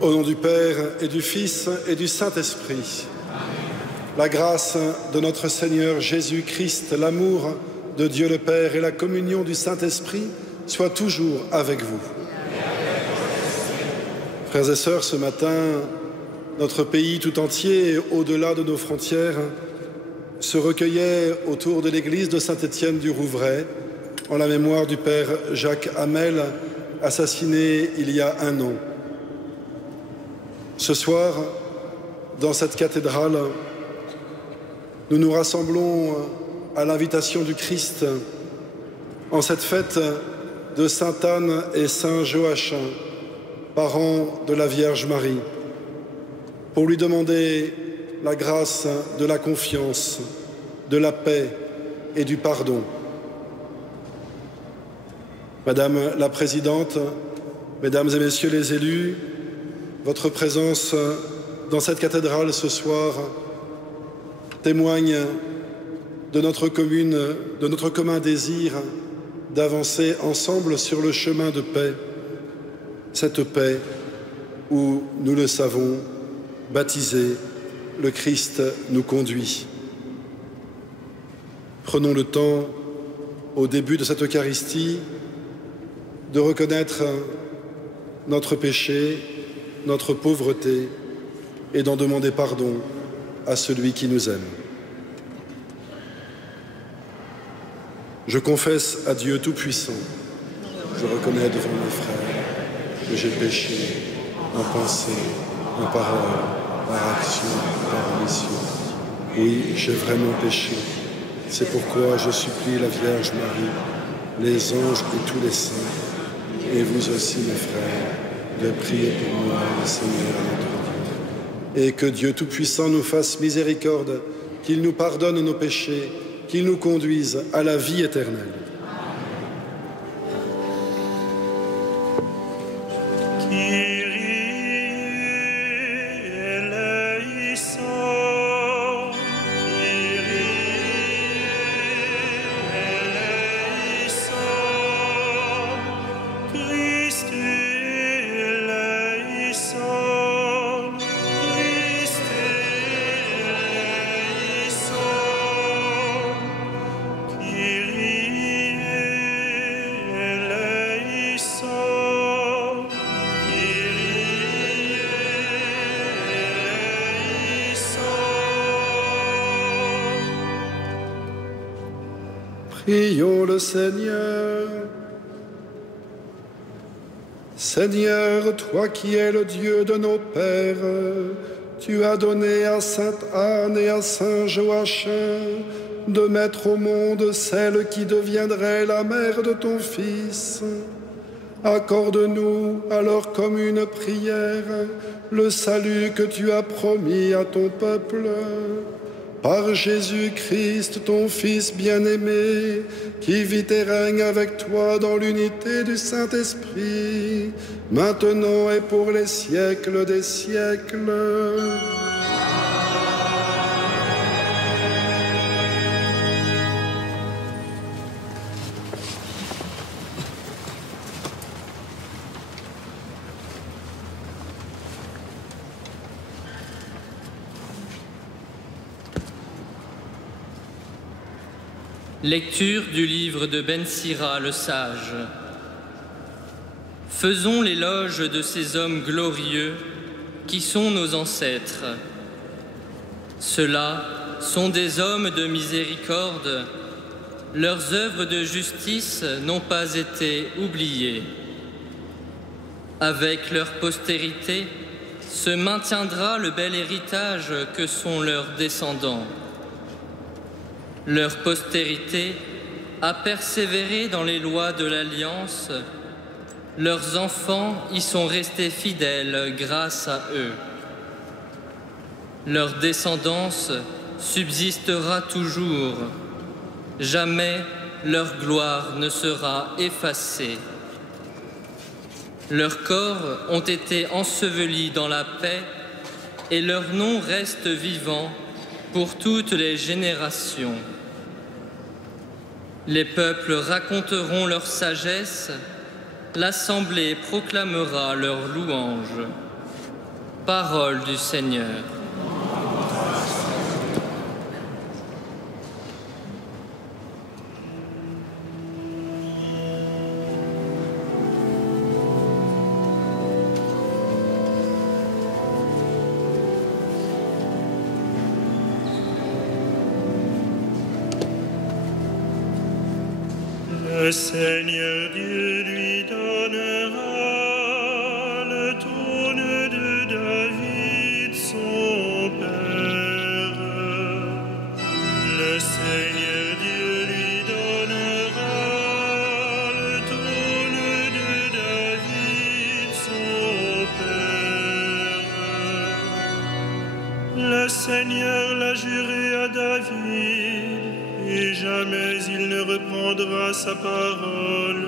Au nom du Père et du Fils et du Saint-Esprit. La grâce de notre Seigneur Jésus-Christ, l'amour de Dieu le Père et la communion du Saint-Esprit soient toujours avec vous. Frères et sœurs, ce matin, notre pays tout entier, au-delà de nos frontières, se recueillait autour de l'église de Saint-Étienne du Rouvray, en la mémoire du Père Jacques Hamel, assassiné il y a un an. Ce soir, dans cette cathédrale, nous nous rassemblons à l'invitation du Christ en cette fête de Sainte Anne et Saint Joachim, parents de la Vierge Marie, pour lui demander la grâce de la confiance, de la paix et du pardon. Madame la Présidente, Mesdames et Messieurs les élus, votre présence dans cette cathédrale ce soir témoigne de notre commun désir d'avancer ensemble sur le chemin de paix, cette paix où, nous le savons, baptisé, le Christ nous conduit. Prenons le temps, au début de cette Eucharistie, de reconnaître notre péché, notre pauvreté, et d'en demander pardon à celui qui nous aime. Je confesse à Dieu Tout-Puissant, je reconnais devant mes frères que j'ai péché en pensée, en parole, par action, par omission. Oui, j'ai vraiment péché. C'est pourquoi je supplie la Vierge Marie, les anges et tous les saints, et vous aussi, mes frères, de prier pour moi, le Seigneur notre Dieu. Et que Dieu Tout-Puissant nous fasse miséricorde, qu'il nous pardonne nos péchés, qu'il nous conduise à la vie éternelle. Prions le Seigneur. Seigneur, toi qui es le Dieu de nos pères, tu as donné à Sainte Anne et à Saint Joachim de mettre au monde celle qui deviendrait la mère de ton Fils. Accorde-nous à leur commune prière le salut que tu as promis à ton peuple. Par Jésus-Christ, ton Fils bien-aimé, qui vit et règne avec toi dans l'unité du Saint-Esprit, maintenant et pour les siècles des siècles. Lecture du livre de Ben Sira le sage. Faisons l'éloge de ces hommes glorieux qui sont nos ancêtres. Ceux-là sont des hommes de miséricorde. Leurs œuvres de justice n'ont pas été oubliées. Avec leur postérité se maintiendra le bel héritage que sont leurs descendants. Leur postérité a persévéré dans les lois de l'Alliance. Leurs enfants y sont restés fidèles grâce à eux. Leur descendance subsistera toujours. Jamais leur gloire ne sera effacée. Leurs corps ont été ensevelis dans la paix et leur nom reste vivant pour toutes les générations. Les peuples raconteront leur sagesse, l'assemblée proclamera leur louange. Parole du Seigneur. Le Seigneur Dieu lui donnera le trône de David, son père. Le Seigneur Dieu lui donnera le trône de David, son père. Le Seigneur l'a juré à David, et jamais il ne reprendra sa parole.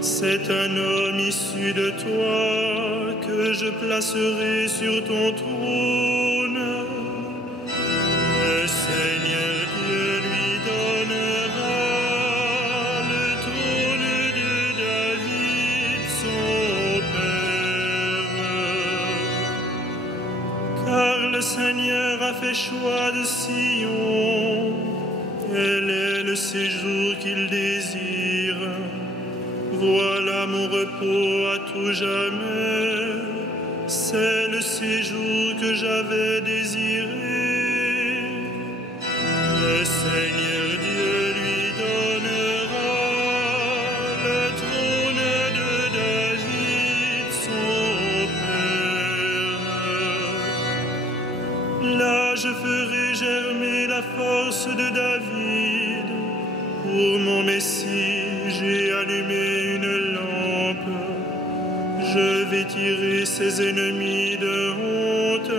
C'est un homme issu de toi que je placerai sur ton trône. Le Seigneur Dieu lui donnera le trône de David, son père. Car le Seigneur a fait choix de Sion. Elle est le séjour qu'il désire. Voilà mon repos à tout jamais. C'est le séjour que j'avais désiré. Le Seigneur Dieu lui donnera le trône de David, son père. Là, je ferai germer la force de David. Pour mon Messie, j'ai allumé une lampe. Je vais tirer ses ennemis de honte,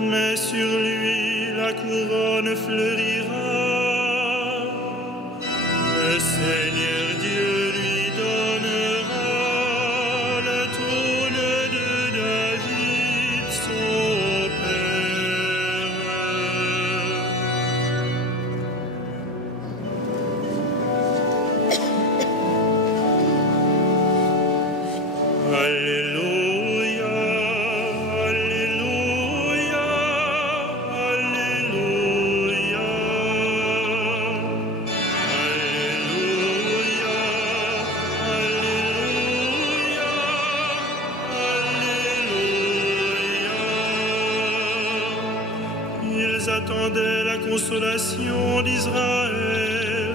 mais sur lui la couronne fleurira. Le Seigneur Dieu lui donnera le trône de David, son père. Alléluia, Alléluia, Alléluia, Alléluia, Alléluia, Alléluia. Ils attendaient la consolation d'Israël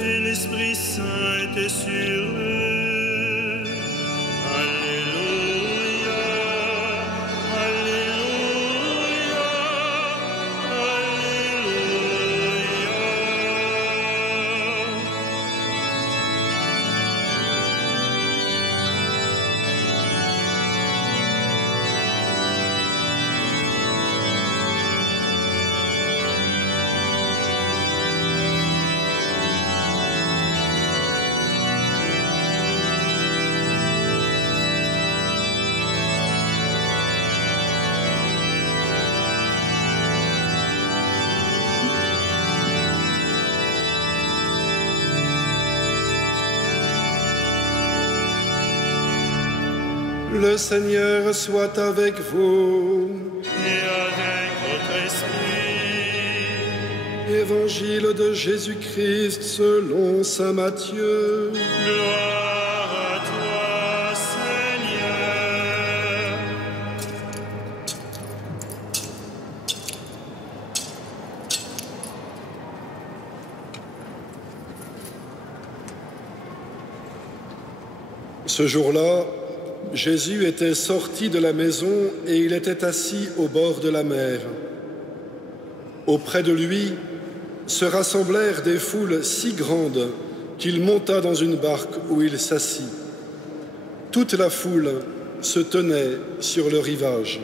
et l'Esprit Saint était sur eux. Le Seigneur soit avec vous. Et avec votre esprit. Évangile de Jésus-Christ selon saint Matthieu. Gloire à toi, Seigneur. Ce jour-là, Jésus était sorti de la maison et il était assis au bord de la mer. Auprès de lui se rassemblèrent des foules si grandes qu'il monta dans une barque où il s'assit. Toute la foule se tenait sur le rivage.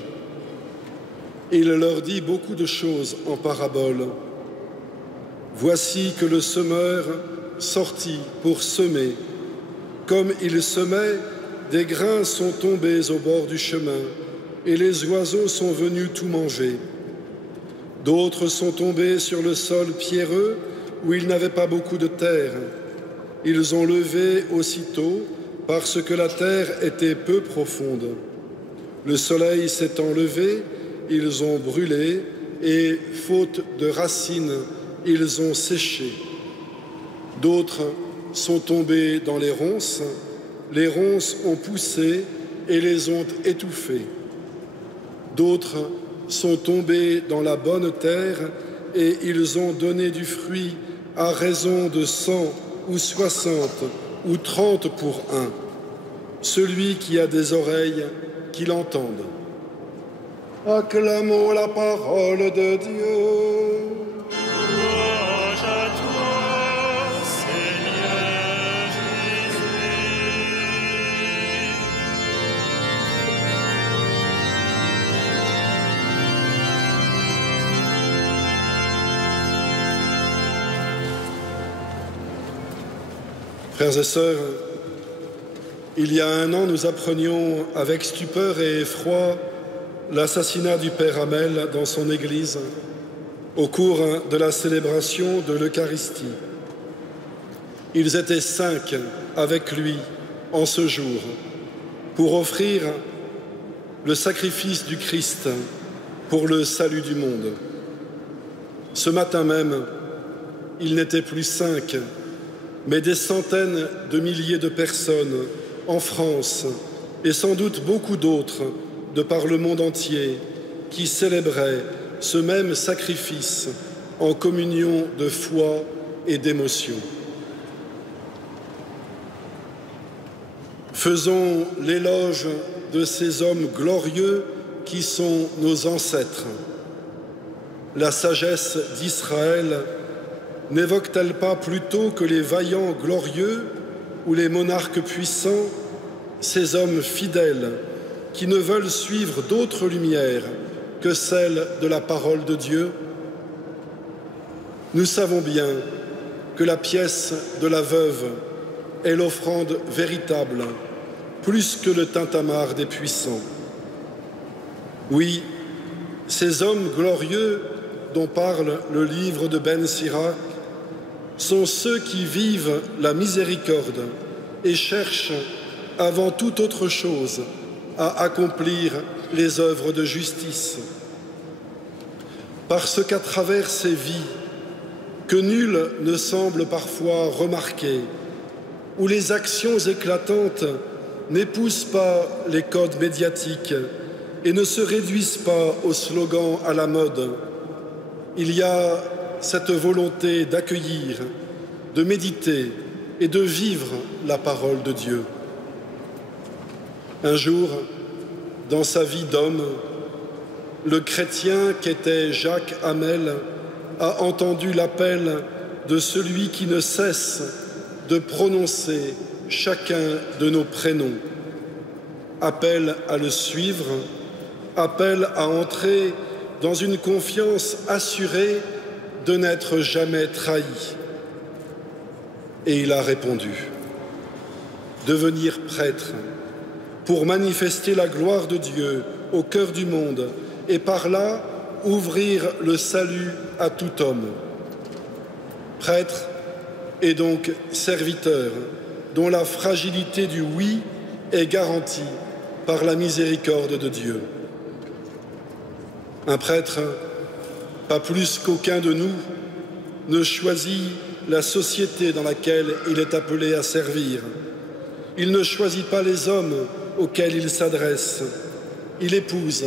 Il leur dit beaucoup de choses en paraboles. Voici que le semeur sortit pour semer. Comme il semait, des grains sont tombés au bord du chemin et les oiseaux sont venus tout manger. D'autres sont tombés sur le sol pierreux où il n'avait pas beaucoup de terre. Ils ont levé aussitôt parce que la terre était peu profonde. Le soleil s'étant levé, ils ont brûlé, et, faute de racines, ils ont séché. D'autres sont tombés dans les ronces ont poussé et les ont étouffés. D'autres sont tombés dans la bonne terre, et ils ont donné du fruit à raison de 100 ou 60 ou 30 pour un. Celui qui a des oreilles, qu'il entende. Acclamons la parole de Dieu. Louange à toi, Seigneur Jésus. Frères et sœurs, il y a un an, nous apprenions avec stupeur et effroi l'assassinat du Père Hamel dans son église au cours de la célébration de l'Eucharistie. Ils étaient 5 avec lui en ce jour pour offrir le sacrifice du Christ pour le salut du monde. Ce matin même, ils n'étaient plus 5, mais des centaines de milliers de personnes en France et sans doute beaucoup d'autres de par le monde entier qui célébraient ce même sacrifice en communion de foi et d'émotion. Faisons l'éloge de ces hommes glorieux qui sont nos ancêtres. La sagesse d'Israël n'évoque-t-elle pas plutôt que les vaillants glorieux ou les monarques puissants, ces hommes fidèles qui ne veulent suivre d'autre lumière que celle de la parole de Dieu? Nous savons bien que la pièce de la veuve est l'offrande véritable, plus que le tintamarre des puissants. Oui, ces hommes glorieux dont parle le livre de Ben Sirach sont ceux qui vivent la miséricorde et cherchent, avant toute autre chose, à accomplir les œuvres de justice. Parce qu'à travers ces vies, que nul ne semble parfois remarquer, où les actions éclatantes n'épousent pas les codes médiatiques et ne se réduisent pas aux slogans à la mode, il y a cette volonté d'accueillir, de méditer et de vivre la parole de Dieu. Un jour, dans sa vie d'homme, le chrétien qu'était Jacques Hamel a entendu l'appel de celui qui ne cesse de prononcer chacun de nos prénoms. Appel à le suivre, appel à entrer dans une confiance assurée de n'être jamais trahi. Et il a répondu: devenir prêtre pour manifester la gloire de Dieu au cœur du monde et par là ouvrir le salut à tout homme. Prêtre et donc serviteur dont la fragilité du oui est garantie par la miséricorde de Dieu. Un prêtre, pas plus qu'aucun de nous, ne choisit la société dans laquelle il est appelé à servir. Il ne choisit pas les hommes auxquels il s'adresse. Il épouse,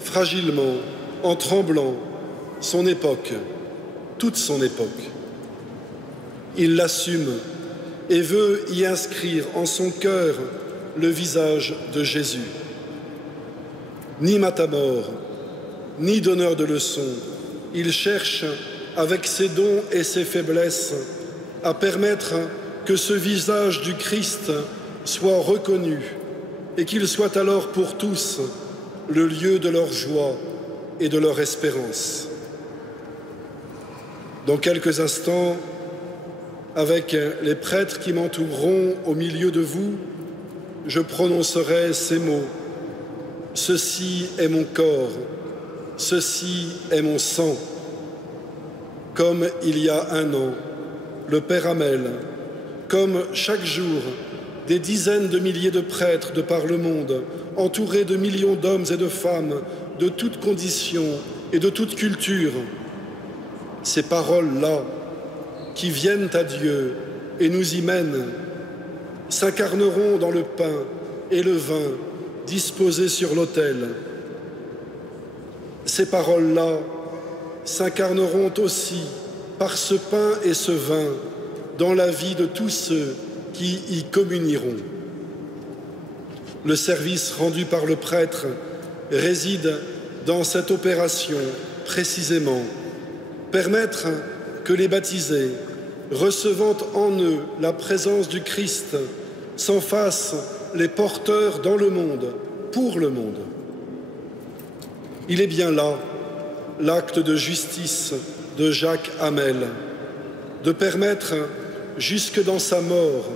fragilement, en tremblant, son époque, toute son époque. Il l'assume et veut y inscrire en son cœur le visage de Jésus. Ni matamore, ni donneur de leçons, il cherche, avec ses dons et ses faiblesses, à permettre que ce visage du Christ soit reconnu et qu'il soit alors pour tous le lieu de leur joie et de leur espérance. Dans quelques instants, avec les prêtres qui m'entoureront au milieu de vous, je prononcerai ces mots: ceci est mon corps, ceci est mon sang. Comme il y a un an, le Père Hamel, comme chaque jour, des dizaines de milliers de prêtres de par le monde entouré de millions d'hommes et de femmes, de toutes conditions et de toute culture. Ces paroles-là, qui viennent à Dieu et nous y mènent, s'incarneront dans le pain et le vin disposés sur l'autel. Ces paroles-là s'incarneront aussi par ce pain et ce vin dans la vie de tous ceux qui y communieront. Le service rendu par le prêtre réside dans cette opération précisément, permettre que les baptisés, recevant en eux la présence du Christ, s'en fassent les porteurs dans le monde, pour le monde. Il est bien là l'acte de justice de Jacques Hamel, de permettre jusque dans sa mort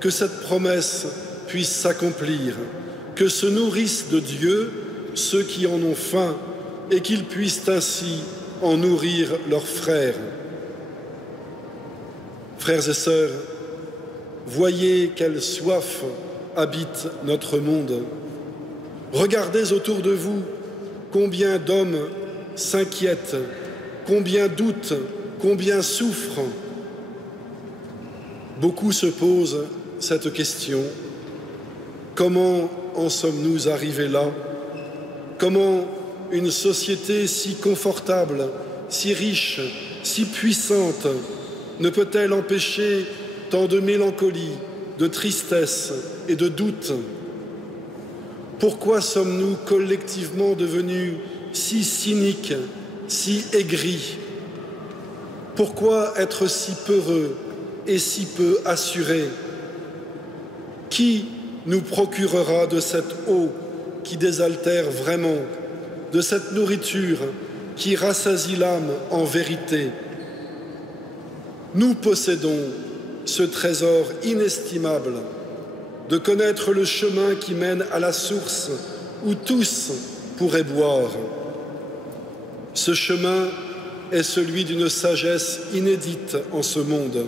que cette promesse puisse s'accomplir, que se nourrissent de Dieu ceux qui en ont faim et qu'ils puissent ainsi en nourrir leurs frères. Frères et sœurs, voyez quelle soif habite notre monde. Regardez autour de vous combien d'hommes s'inquiètent, combien doutent, combien souffrent. Beaucoup se posent cette question. Comment en sommes-nous arrivés là? Comment une société si confortable, si riche, si puissante ne peut-elle empêcher tant de mélancolie, de tristesse et de doute? Pourquoi sommes-nous collectivement devenus si cyniques, si aigris? Pourquoi être si peureux et si peu assurés? Qui nous procurera de cette eau qui désaltère vraiment, de cette nourriture qui rassasie l'âme en vérité? Nous possédons ce trésor inestimable de connaître le chemin qui mène à la source où tous pourraient boire. Ce chemin est celui d'une sagesse inédite en ce monde,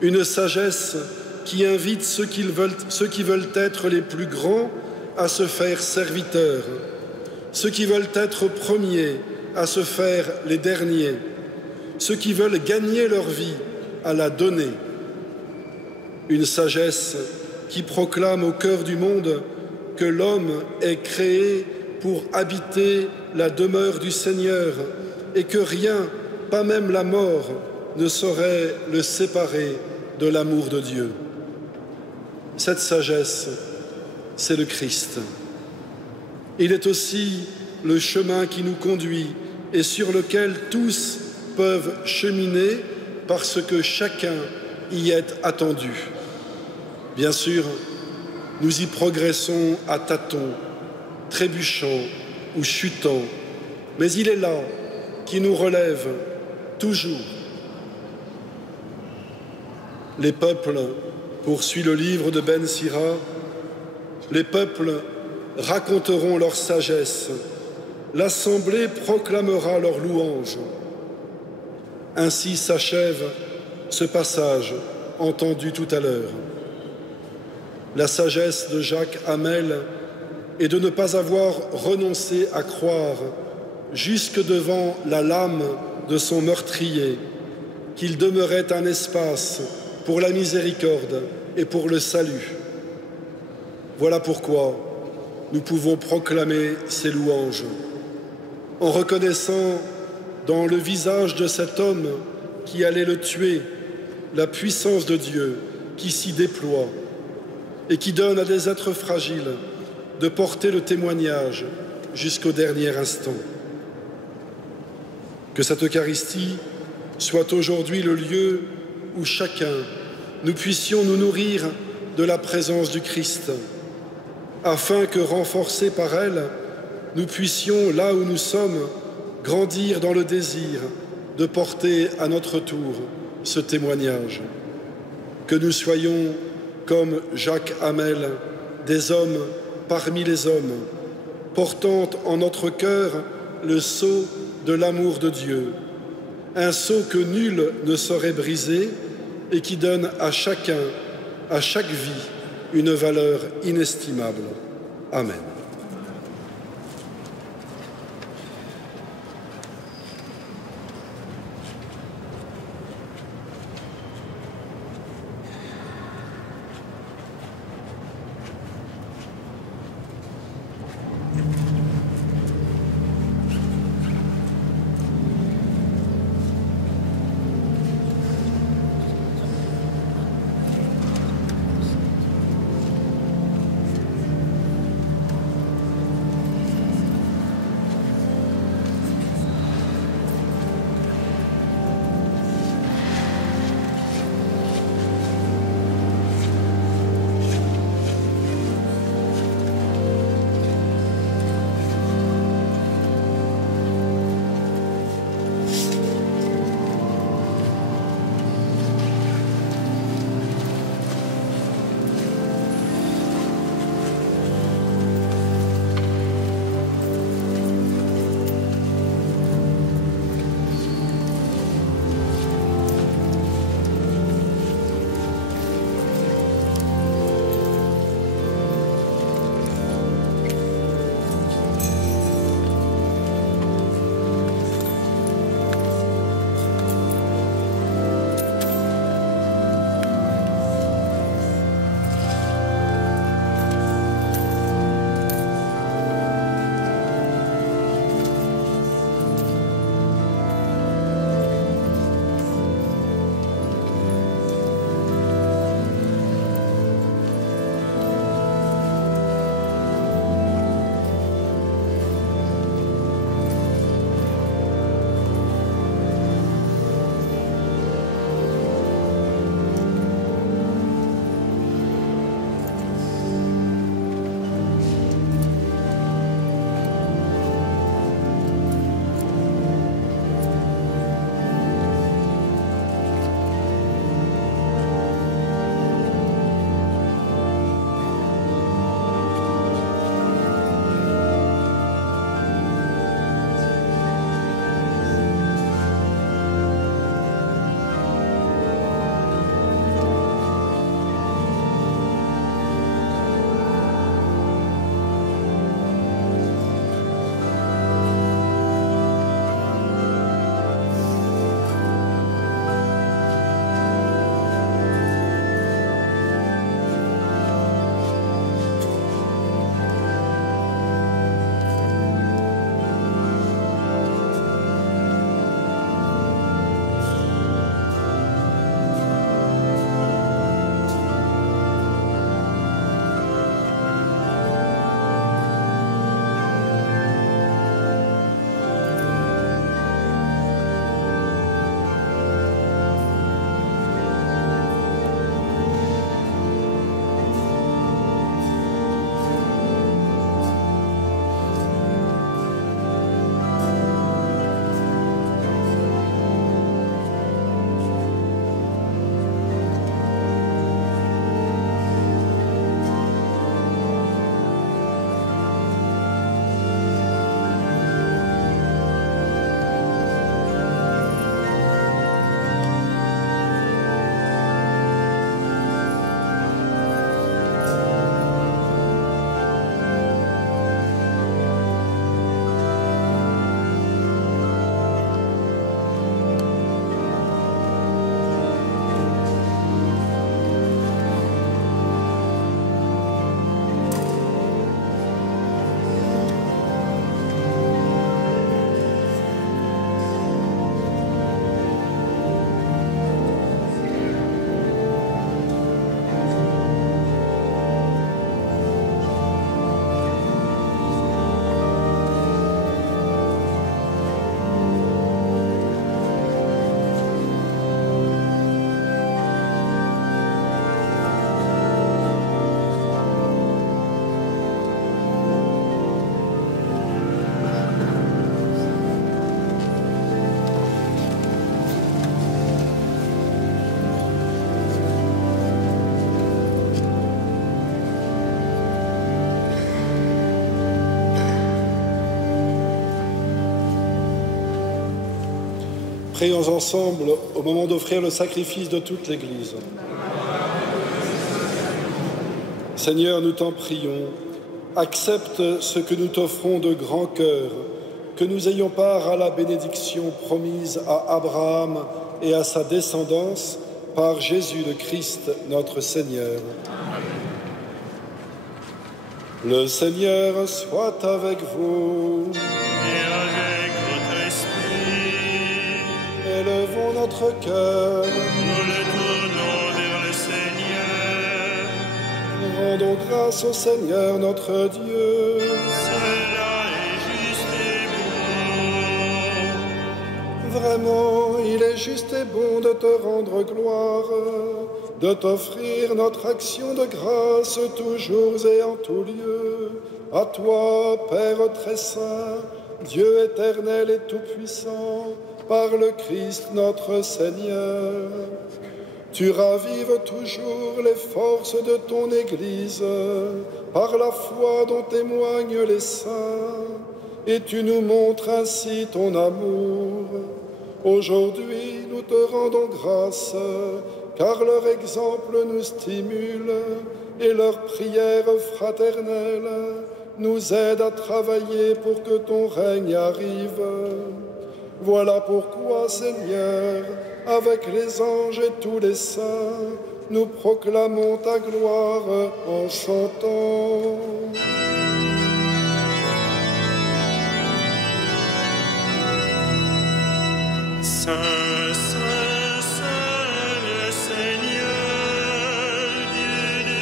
une sagesse qui invite ceux qui veulent être les plus grands à se faire serviteurs, ceux qui veulent être premiers à se faire les derniers, ceux qui veulent gagner leur vie à la donner. Une sagesse qui proclame au cœur du monde que l'homme est créé pour habiter la demeure du Seigneur et que rien, pas même la mort, ne saurait le séparer de l'amour de Dieu. Cette sagesse, c'est le Christ. Il est aussi le chemin qui nous conduit et sur lequel tous peuvent cheminer parce que chacun y est attendu. Bien sûr, nous y progressons à tâtons, trébuchant ou chutant, mais il est là qui nous relève toujours. Les peuples, poursuit le livre de Ben Sira, les peuples raconteront leur sagesse, l'assemblée proclamera leur louange. Ainsi s'achève ce passage entendu tout à l'heure. La sagesse de Jacques Hamel est de ne pas avoir renoncé à croire jusque devant la lame de son meurtrier qu'il demeurait un espace pour la miséricorde et pour le salut. Voilà pourquoi nous pouvons proclamer ces louanges en reconnaissant dans le visage de cet homme qui allait le tuer la puissance de Dieu qui s'y déploie et qui donne à des êtres fragiles de porter le témoignage jusqu'au dernier instant. Que cette Eucharistie soit aujourd'hui le lieu où chacun, nous puissions nous nourrir de la présence du Christ, afin que, renforcés par elle, nous puissions, là où nous sommes, grandir dans le désir de porter à notre tour ce témoignage. Que nous soyons, comme Jacques Hamel, des hommes parmi les hommes, portant en notre cœur le sceau de l'amour de Dieu, un sceau que nul ne saurait briser et qui donne à chacun, à chaque vie, une valeur inestimable. Amen. Prions ensemble au moment d'offrir le sacrifice de toute l'Église. Seigneur, nous t'en prions, accepte ce que nous t'offrons de grand cœur, que nous ayons part à la bénédiction promise à Abraham et à sa descendance par Jésus le Christ, notre Seigneur. Le Seigneur soit avec vous. Et avec votre esprit. Élevons notre cœur. Nous le tournons vers le Seigneur. Rendons grâce au Seigneur notre Dieu. Cela est juste et bon. Vraiment, il est juste et bon de te rendre gloire, de t'offrir notre action de grâce toujours et en tout lieu. À toi, Père très saint, Dieu éternel et tout-puissant, par le Christ notre Seigneur. Tu ravives toujours les forces de ton Église par la foi dont témoignent les saints, et tu nous montres ainsi ton amour. Aujourd'hui, nous te rendons grâce, car leur exemple nous stimule et leur prière fraternelle nous aide à travailler pour que ton règne arrive. Voilà pourquoi, Seigneur, avec les anges et tous les saints, nous proclamons ta gloire en chantant. Saint, Saint, Saint, le Seigneur, Dieu de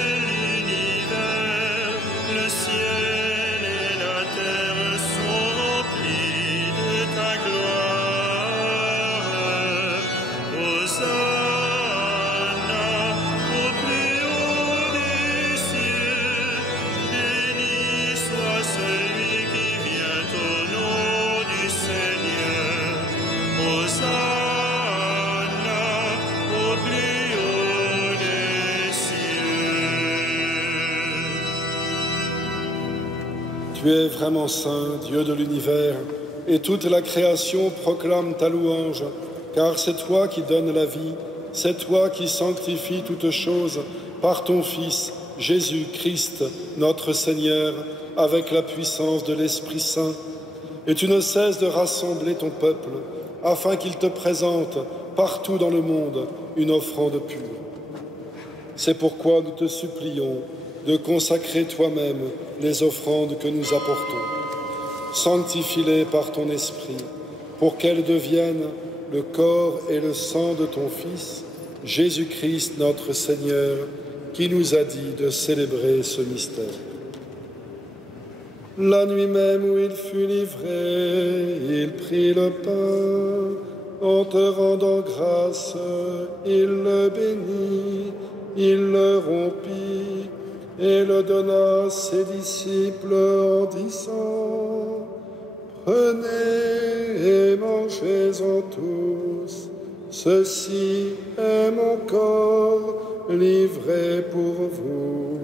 l'univers, le ciel et la terre sont remplis de ta gloire. Hosanna au plus haut des cieux, béni soit celui qui vient au nom du Seigneur. Hosanna au plus haut des cieux. Tu es vraiment saint, Dieu de l'univers, et toute la création proclame ta louange, car c'est toi qui donnes la vie, c'est toi qui sanctifies toutes choses par ton Fils, Jésus-Christ, notre Seigneur, avec la puissance de l'Esprit Saint. Et tu ne cesses de rassembler ton peuple, afin qu'il te présente partout dans le monde une offrande pure. C'est pourquoi nous te supplions de consacrer toi-même les offrandes que nous apportons. Sanctifie-les par ton esprit, pour qu'elles deviennent le corps et le sang de ton Fils, Jésus-Christ notre Seigneur, qui nous a dit de célébrer ce mystère. La nuit même où il fut livré, il prit le pain. En te rendant grâce, il le bénit, il le rompit et le donna à ses disciples en disant : Prenez et mangez-en tous, ceci est mon corps livré pour vous.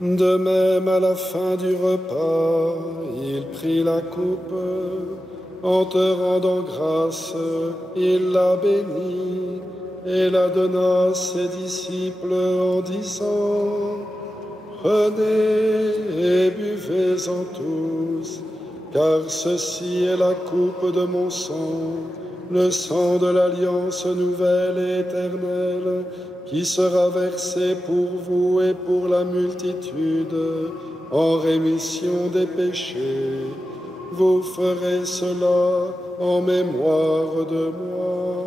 De même, à la fin du repas, il prit la coupe. En te rendant grâce, il la bénit et la donna à ses disciples en disant : Prenez et buvez-en tous, car ceci est la coupe de mon sang, le sang de l'alliance nouvelle et éternelle, qui sera versé pour vous et pour la multitude en rémission des péchés. Vous ferez cela en mémoire de moi.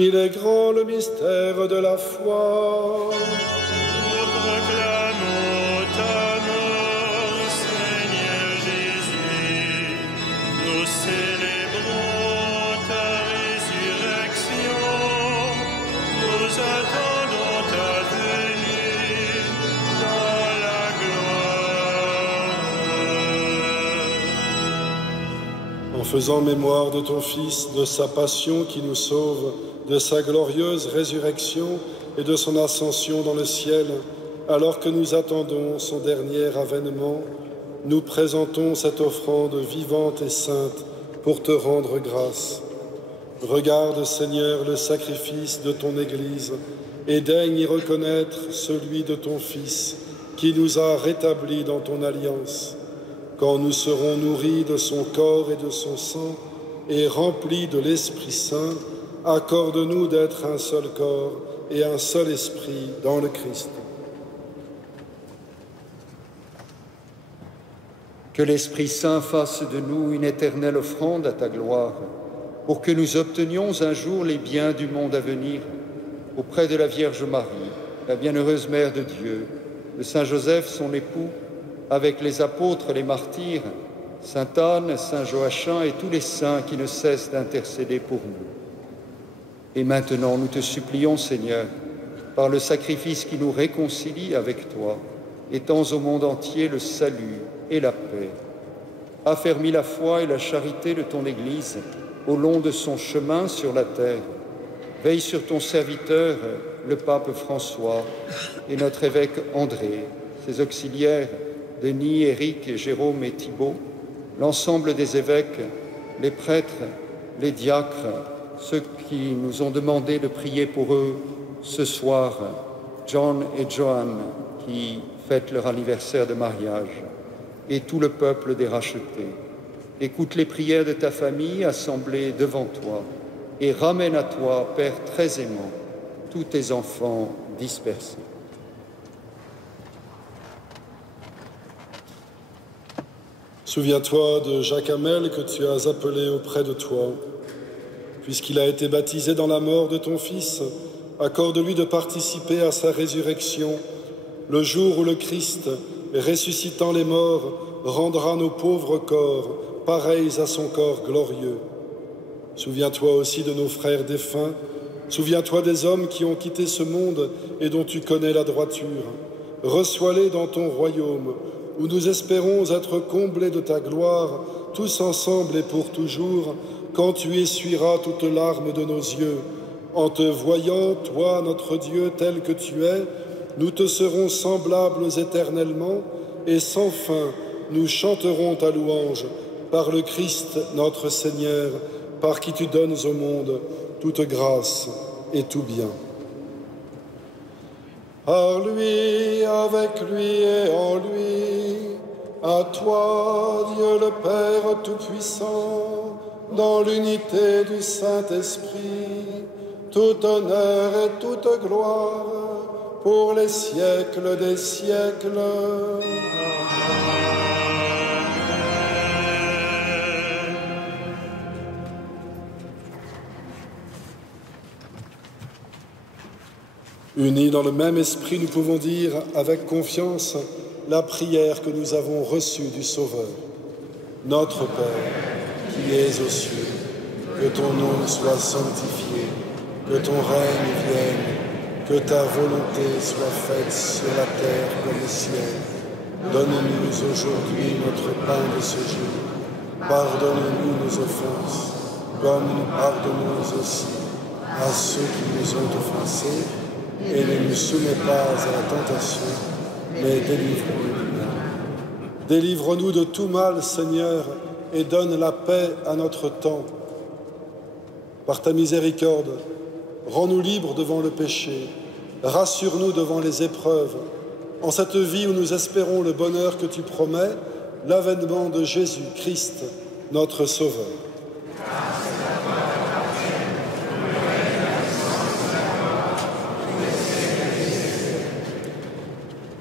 Il est grand le mystère de la foi. Nous proclamons ta mort, Seigneur Jésus. Nous célébrons ta résurrection. faisant mémoire de ton Fils, de sa passion qui nous sauve, de sa glorieuse résurrection et de son ascension dans le ciel, alors que nous attendons son dernier avènement, nous présentons cette offrande vivante et sainte pour te rendre grâce. Regarde, Seigneur, le sacrifice de ton Église et daigne y reconnaître celui de ton Fils qui nous a rétablis dans ton alliance. Quand nous serons nourris de son corps et de son sang et remplis de l'Esprit Saint, accorde-nous d'être un seul corps et un seul esprit dans le Christ. Que l'Esprit Saint fasse de nous une éternelle offrande à ta gloire, pour que nous obtenions un jour les biens du monde à venir, auprès de la Vierge Marie, la bienheureuse Mère de Dieu, de Saint Joseph, son époux, avec les apôtres, les martyrs, Saint Anne, Saint Joachim et tous les saints qui ne cessent d'intercéder pour nous. Et maintenant, nous te supplions, Seigneur, par le sacrifice qui nous réconcilie avec toi, étends au monde entier le salut et la paix. Affermis la foi et la charité de ton Église au long de son chemin sur la terre. Veille sur ton serviteur, le pape François, et notre évêque André, ses auxiliaires, Denis, Éric, Jérôme et Thibaut, l'ensemble des évêques, les prêtres, les diacres, ceux qui nous ont demandé de prier pour eux ce soir, John et Joanne, qui fêtent leur anniversaire de mariage, et tout le peuple des rachetés. Écoute les prières de ta famille assemblée devant toi, et ramène à toi, Père très aimant, tous tes enfants dispersés. Souviens-toi de Jacques Hamel que tu as appelé auprès de toi. Puisqu'il a été baptisé dans la mort de ton Fils, accorde-lui de participer à sa résurrection, le jour où le Christ, ressuscitant les morts, rendra nos pauvres corps pareils à son corps glorieux. Souviens-toi aussi de nos frères défunts, souviens-toi des hommes qui ont quitté ce monde et dont tu connais la droiture. Reçois-les dans ton royaume, où nous espérons être comblés de ta gloire, tous ensemble et pour toujours, quand tu essuieras toutes larmes de nos yeux. En te voyant, toi, notre Dieu, tel que tu es, nous te serons semblables éternellement, et sans fin, nous chanterons ta louange, par le Christ, notre Seigneur, par qui tu donnes au monde toute grâce et tout bien. Par lui, avec lui et en lui, à toi, Dieu le Père Tout-Puissant, dans l'unité du Saint-Esprit, tout honneur et toute gloire, pour les siècles des siècles. Unis dans le même esprit, nous pouvons dire avec confiance la prière que nous avons reçue du Sauveur. Notre Père, qui es aux cieux, que ton nom soit sanctifié, que ton règne vienne, que ta volonté soit faite sur la terre comme au ciel. Donne-nous aujourd'hui notre pain de ce jour. Pardonne-nous nos offenses, comme nous pardonnons aussi à ceux qui nous ont offensés. Et ne nous soumets pas à la tentation, mais délivre-nous du mal. Délivre-nous de tout mal, Seigneur, et donne la paix à notre temps. Par ta miséricorde, rends-nous libres devant le péché, rassure-nous devant les épreuves. En cette vie où nous espérons le bonheur que tu promets, l'avènement de Jésus-Christ, notre Sauveur.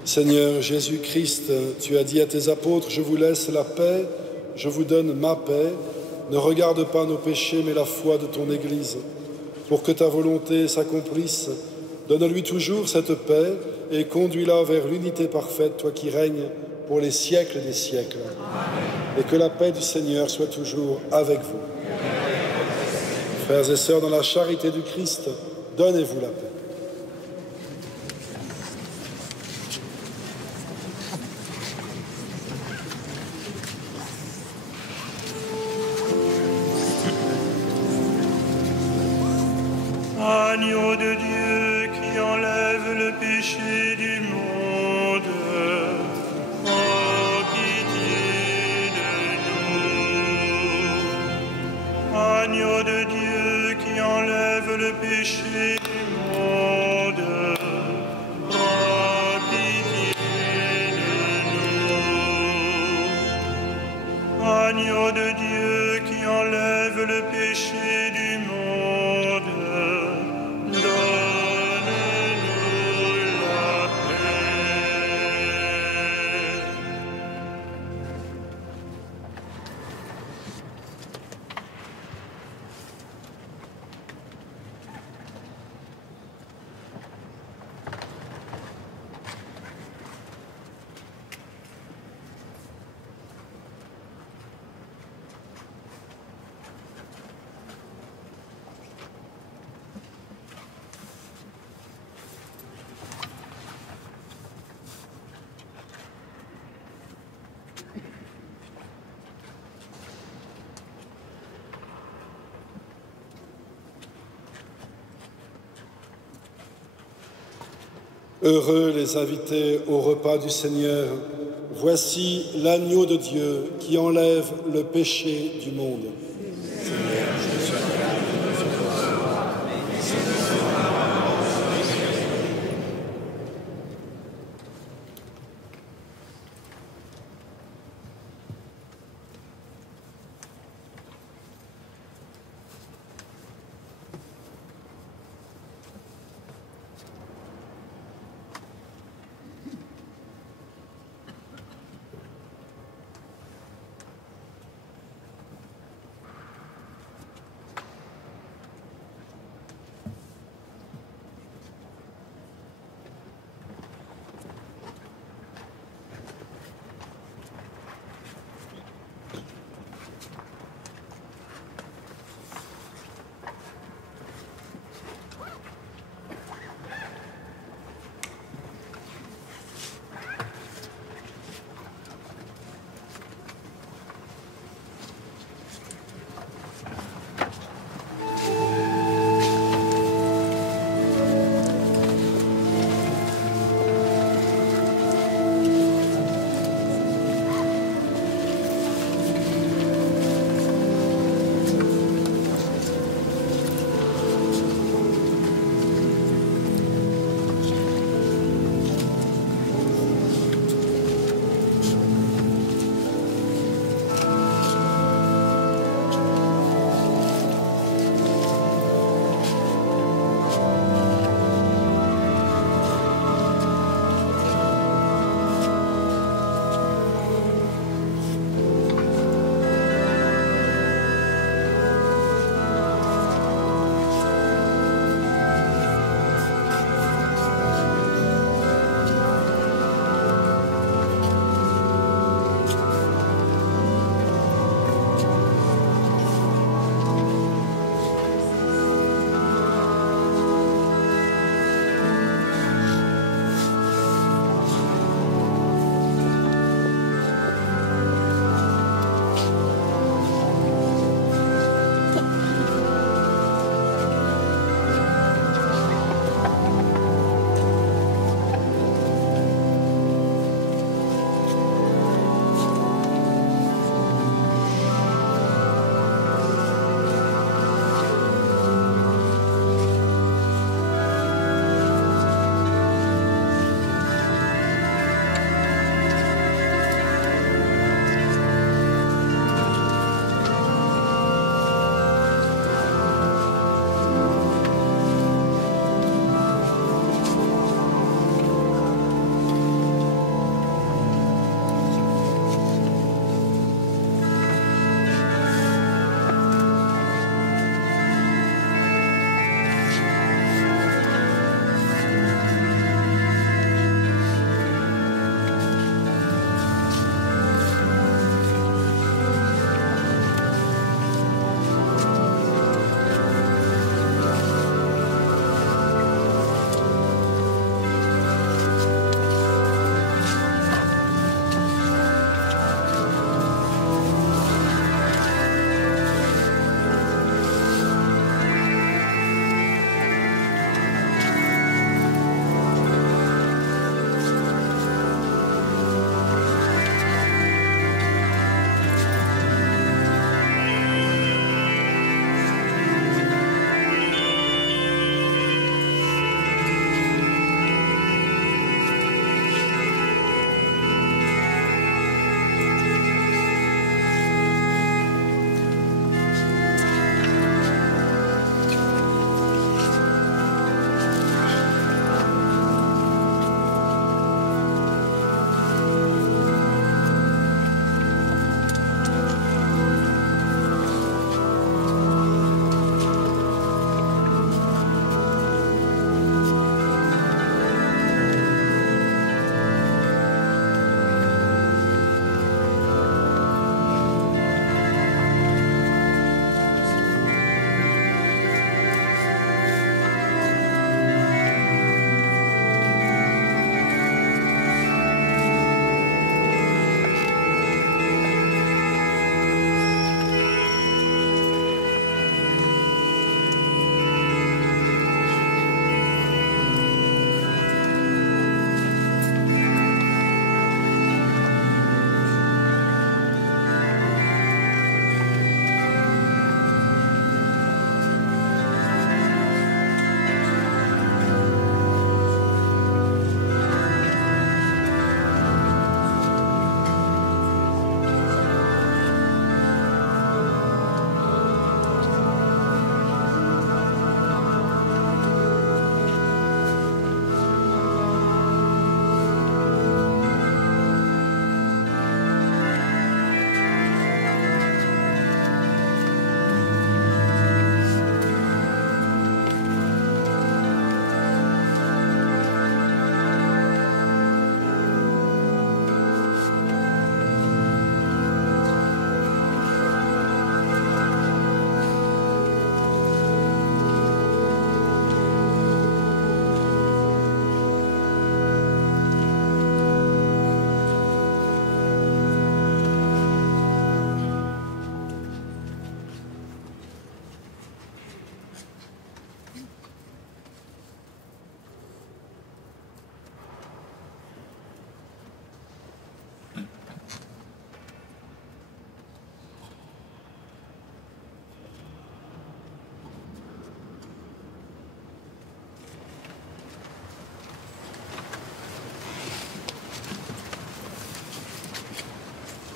Seigneur Jésus-Christ, tu as dit à tes apôtres, je vous laisse la paix, je vous donne ma paix. Ne regarde pas nos péchés, mais la foi de ton Église. Pour que ta volonté s'accomplisse, donne-lui toujours cette paix et conduis-la vers l'unité parfaite, toi qui règnes pour les siècles des siècles. Amen. Et que la paix du Seigneur soit toujours avec vous. Amen. Frères et sœurs, dans la charité du Christ, donnez-vous la paix. de Dieu qui enlève le péché du monde, aie pitié de nous. Agneau de Dieu qui enlève le péché du monde, aie pitié de nous. Agneau de Dieu qui enlève le péché du monde, donne-nous la paix. Heureux les invités au repas du Seigneur. Voici l'agneau de Dieu qui enlève le péché du monde. Seigneur, je suis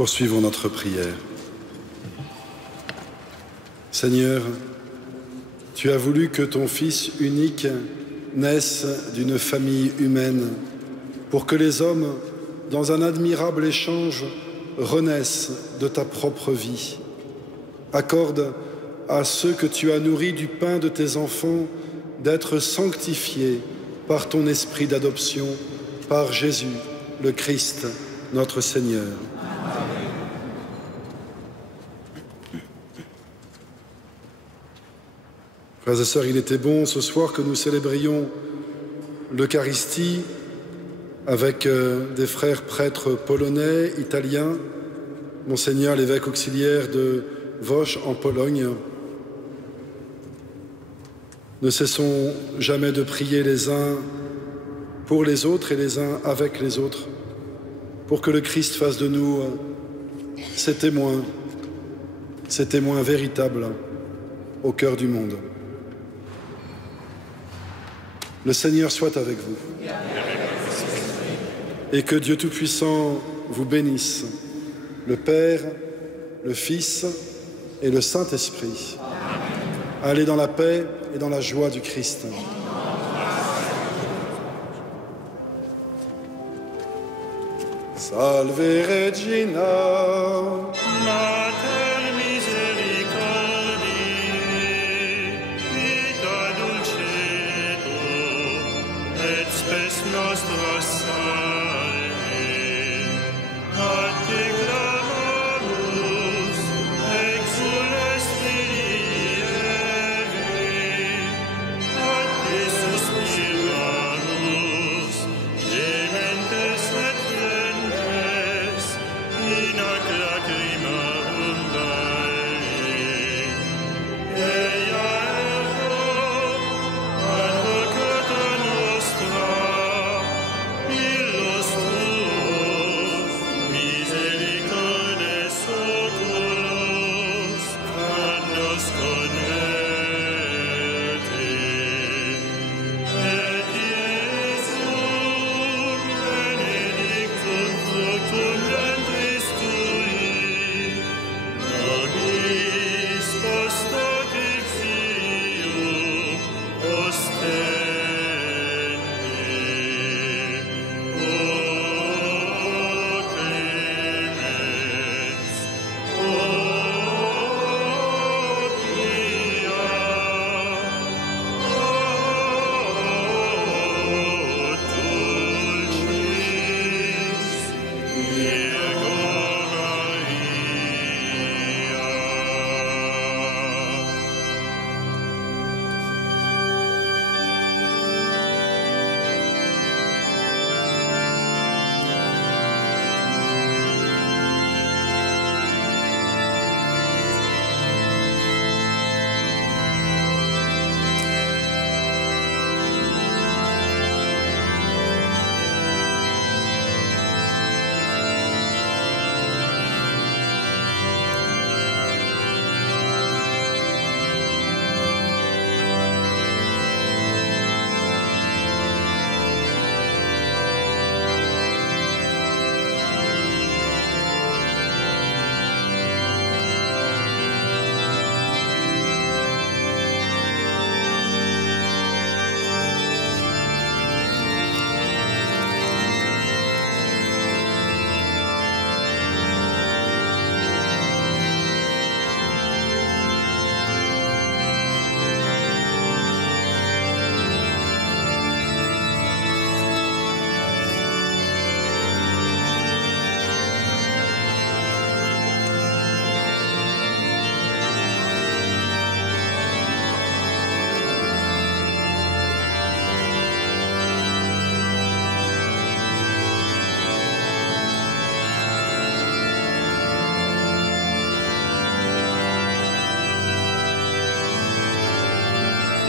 Poursuivons notre prière. Seigneur, tu as voulu que ton Fils unique naisse d'une famille humaine pour que les hommes, dans un admirable échange, renaissent de ta propre vie. Accorde à ceux que tu as nourris du pain de tes enfants d'être sanctifiés par ton esprit d'adoption, par Jésus, le Christ, notre Seigneur. Frères et sœurs, il était bon ce soir que nous célébrions l'Eucharistie avec des frères prêtres polonais, italiens, Monseigneur l'évêque auxiliaire de Wałcz en Pologne. Ne cessons jamais de prier les uns pour les autres et les uns avec les autres, pour que le Christ fasse de nous ses témoins véritables au cœur du monde. Le Seigneur soit avec vous et que Dieu Tout-Puissant vous bénisse, le Père, le Fils et le Saint-Esprit. Allez dans la paix et dans la joie du Christ. Salve Regina, Mater misericordiae, vita dulcedo, et spes nostra salus.